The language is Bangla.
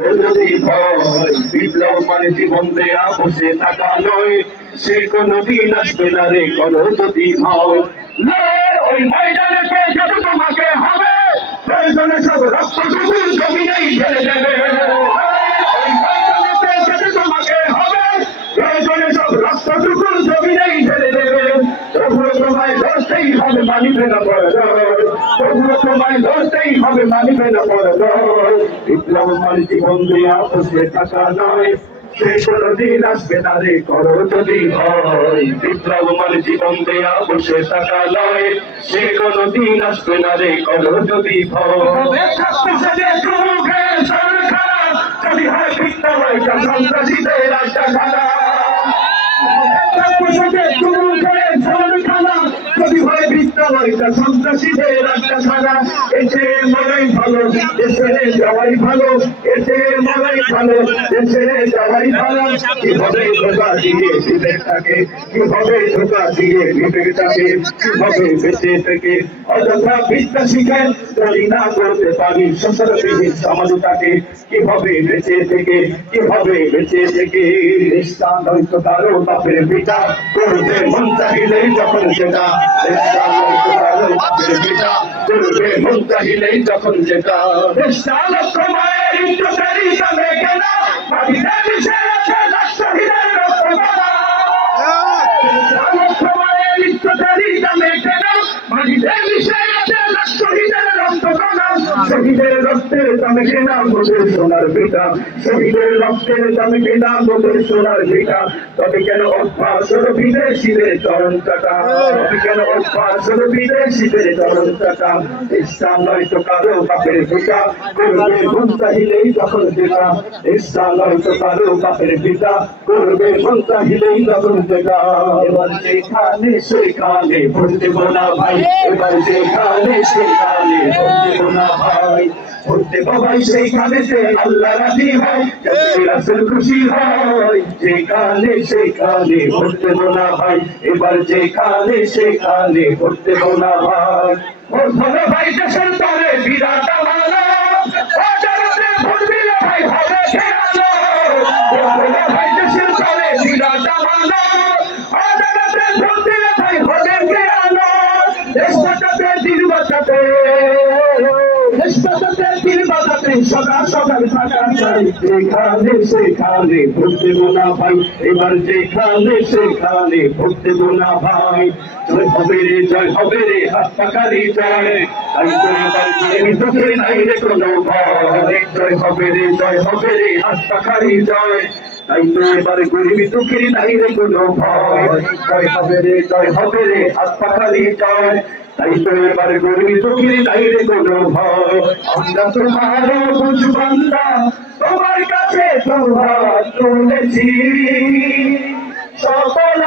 যদি ভয় বিপ্লব মানে জীবন দেয়া বসে থাকা নয়, সে কোনদিন আসবে না রে করো যদি ভয়। ওই ময়দানে পৌঁছাতে তোমাকে হবে, প্রয়োজনে সব রক্তটুকু জমিনেই ঢেলে দেবে। ওই ময়দানে পৌঁছাতে তোমাকে হবে, প্রয়োজনে সব রক্তটুকু জমিনেই ঢেলে দেবে। তবুও তোমায় ধরতেই হবে, মানিবে না পরাজয়। তবুও তোমায় ধরতেই হবে, মানিবে না পরাজয়। বিপ্লব মানে জীবন দেয়া বসে থাকা নয়, সে কোনদিন আসবে না রে করো যদি ভয়। বিপ্লব মানে জীবন দেয়া বসে থাকা নয়, সে কোনদিন আসবে না রে করো যদি ভয়। যদি হয় বিপ্লব সন্ত্রাসীদের রাস্তা খানা, যদি হয় বিপ্লব সন্ত্রাসীদের রাস্তা খানা। এসে মনে ভালো, এসে যাওয়াই ভালো, এসে মনে ভালো, এসে যাওয়াই ভালো। কিভাবে ধোকা দিয়ে বিবেকটাকে, কিভাবে ধোকা দিয়ে বিবেকটাকে, কিভাবে বেঁচে থেকে অযথা বিদ্যা শিখে যদি না করতে পারি সংস্কারবিহীন সমাজটাকে, কিভাবে বেঁচে থেকে, কিভাবে বেঁচে থেকে। ইসলাম নয়তো কারো বাপের পিতা, করবে মন চাহিলেই যখন যেটা। ইসলাম নয়তো কারো বাপের পিতা, করবে মন চাহিলেই যখন যেটা। ইসলাম মায়ের ইজ্জতেরই দামে কেনা, মাটিতে মিশে আছে রাষ্ট্রহীনের রক্তমালা। ইসলাম মায়ের ইজ্জতেরই দামে কেনা, মাটিতে মিশে আছে রাষ্ট্রহীনের রক্তমালা। শহীদের রক্তের দামে কেনা মোদের সোনার বেটা, শহীদের রক্তের দামে কেনা মোদের সোনার বেটা। তবে কেন অভ্যাস হলো বিদেশিদের চরণ কাটা, তবে কেন অভ্যাস হলো বিদেশিদের চরণ কাটা। ইসলাম নয়তো কারো বাপের পিতা, করবে মন চাহিলেই যখন যেটা। ইসলাম নয়তো কারো বাপের পিতা, করবে মন চাহিলেই যখন যেটা। এবার যেখানে সেখানে ভোট দেব না ভাই, এবার যেখানে সেখানে ভোট দেব না ভাই। ভোট দেব ভাই সেইখানে সে আল্লাহ রাজি হয়, রাসূল খুশি হয়। যেখানে সেখানে ভোট দেব না ভাই, এবার যেখানে সেখানে ভোট দেব না ভাই। ভোট হবে ভাই দেশের তরে বিরাট ভালো, ভোট দিলে ভাই হবে খেয়ালো। ভোট হবে ভাই দেশের তরে বিরাট ভালো, ভোট দিলে ভাই হবে খেয়ালো। দেশ বাঁচাতে দিন বাঁচাতে, দেশ বাঁচাতে দিন বাঁচাতে সদা সদার থাকা চাই। যেখানে সেখানে ভোট দেব না ভাই, এবার যেখানে সেখানে ভোট দেব না ভাই। জয় হবে রে, জয় হবে রে, হাত পাখারি জয়। তাই তো এবার দুঃখে নাই রে কোনো ভয়। জয় হবে রে, জয় হবে রে, হাত পাখারি জয়। তাই তো এবার গরিবী দুঃখের নাই রে কোনো ভয়। জয় হবে রে, জয় হবে রে, হাত পাখারি জয়। তাই তো এবার গরিবী দুঃখের নাই রে কোনো ভয়। আমরা তোমার বুঝ বান্দা, তোমার কাছে তোমার তুলেছি সকল।